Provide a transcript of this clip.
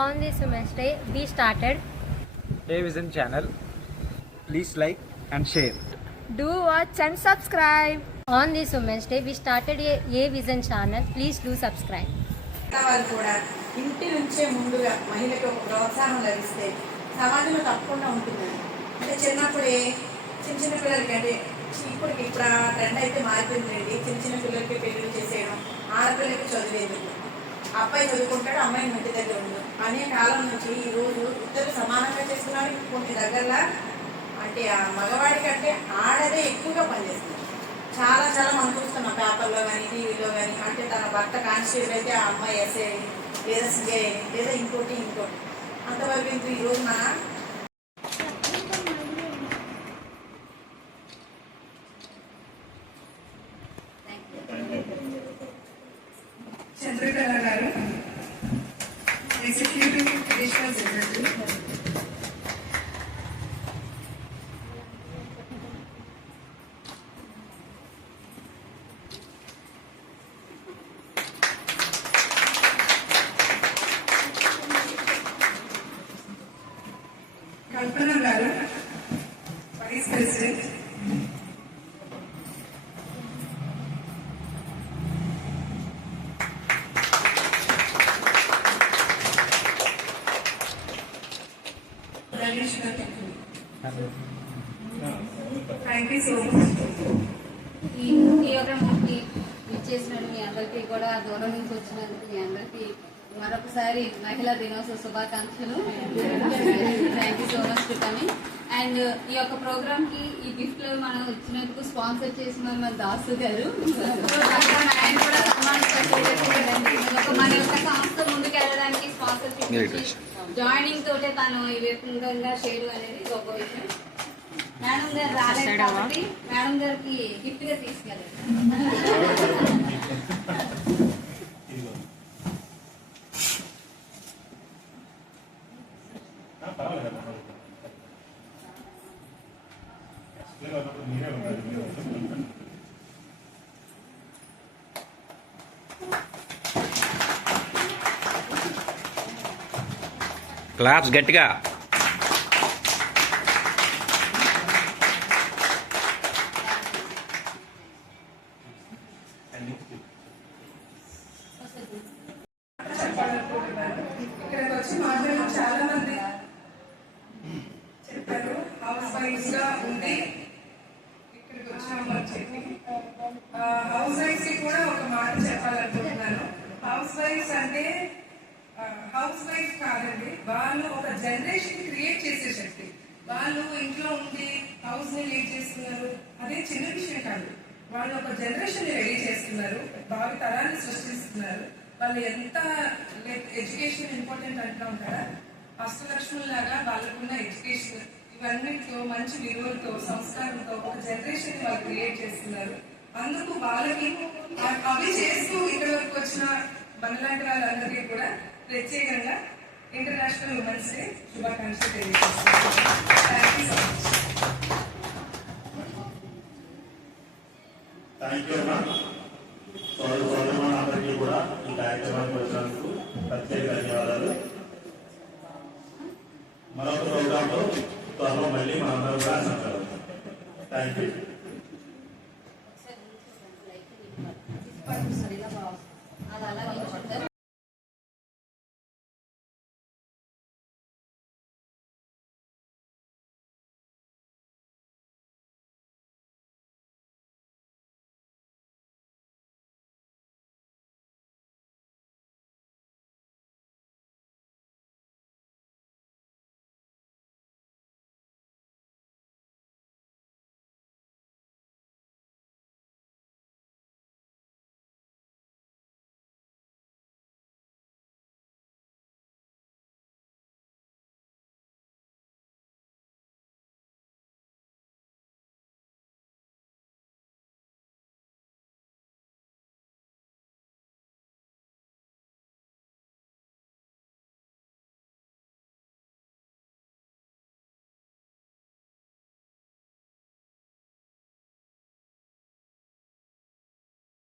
On this Women's Day, we started A Vision channel. Please like and share. Do watch and subscribe. On this Women's Day, we started a Vision channel. Please do subscribe. వాళ్ళు కూడా ఇంటి నుంచే ముందుగా మహిళకి ఒక ప్రోత్సాహం లభిస్తే సమాజంలో తప్పకుండా ఉంటుందండి. అంటే చిన్నప్పుడే చిన్న పిల్లలకి అంటే ఇప్పుడు ఆ ట్రెండ్ అయితే మారిపోయిందండి. చిన్న పిల్లలకి పెళ్లి చేసేయడం, ఆడపిల్లలకి చదివేది, అబ్బాయి చదువుకుంటాడు, అమ్మాయిని ఇంటి దగ్గర ఉండదు అనే కాలం నుంచి ఈరోజు ఇద్దరు సమానంగా చేస్తున్నారు. కొన్ని దగ్గరలా అంటే ఆ మగవాడి కంటే ఆడదే ఎక్కువగా పనిచేస్తుంది. చాలా చాలా మనం చూస్తున్నాం పేపర్లో కానీ టీవీలో కానీ. అంటే తన భర్త కానిస్టేబుల్ అయితే ఆ అమ్మాయి ఎస్ఐ లేదా సిఐ లేదా ఇంకోటి అంతవరకు ఇంక ఈరోజు మన చంద్రకళ గారు executive additional secretary, Kalpana garu vice president, thank you so much. ఈ ప్రోగ్రామ్కి ఇచ్చేసినట్టు మీ అందరికీ కూడా దూరం నుంచి వచ్చినందుకు మీ అందరికీ మరొకసారి మహిళా దినోత్సవ శుభాకాంక్షలు. Thank you so much to coming. And ఈ యొక్క ప్రోగ్రామ్ కి ఈ గిఫ్ట్లు మనం ఇచ్చినందుకు స్పాన్సర్ చేసిన మన దాసు గారు, ఆయన కూడా మన యొక్క సంస్థ ముందుకు వెళ్ళడానికి స్పాన్సర్షిప్ జాయినింగ్ తోటే తను ఈ విధంగా చేయడం అనేది గొప్ప విషయం. మేడం గారు రాలేదు కాబట్టి మేడం గారికి గిఫ్ట్ గా తీసుకెళ్ళారు. క్లాప్స్ గట్టిగా. ఇక్కడికి వచ్చి మాట్లాడిన చాలా మంది చెప్పారు హౌస్ వైఫ్ గా ఉండి ఇక్కడికి వచ్చామని చెప్పి. హౌస్ వైఫ్ కి కూడా ఒక మాట చెప్పాలనుకుంటున్నాను. హౌస్ వైఫ్స్ అంటే హౌస్ వైఫ్ కాదండి, వాళ్ళు ఒక జనరేషన్ క్రియేట్ చేసే శక్తి. వాళ్ళు ఇంట్లో ఉండి హౌస్ ని లీడ్ చేస్తున్నారు, అదే చిన్న విషయం కాదు. వాళ్ళు ఒక జనరేషన్ ని రెడీ చేస్తున్నారు, భావి తరాన్ని సృష్టిస్తున్నారు. వాళ్ళు ఎంత ఎడ్యుకేషన్ ఇంపార్టెంట్ అంటున్నాం కదా, అష్టలక్ష్ములాగా వాళ్ళకున్న ఎడ్యుకేషన్ ఇవన్నిటితో మంచి విలువలతో సంస్కారంతో ఒక జనరేషన్ వాళ్ళు క్రియేట్ చేస్తున్నారు. అందుకు వాళ్ళకి అవి చేస్తూ ఇక్కడ వరకు వచ్చిన మనలాంటి వాళ్ళందరికీ కూడా ప్రత్యేకంగా ఇంటర్నేషనల్ ఉమెన్స్ డే శుభాకాంక్షలు తెలియజేస్తున్నాను. Thank you so much. Thank you అమ్మా. సోదరులందరికీ కూడా ఈ కార్యక్రమానికి వచ్చినందుకు ప్రత్యేక ధన్యవాదాలు. మరొక ప్రోగ్రాంలో త్వరలో మళ్ళీ మనందరం కూడా సంకల్పం. Thank you.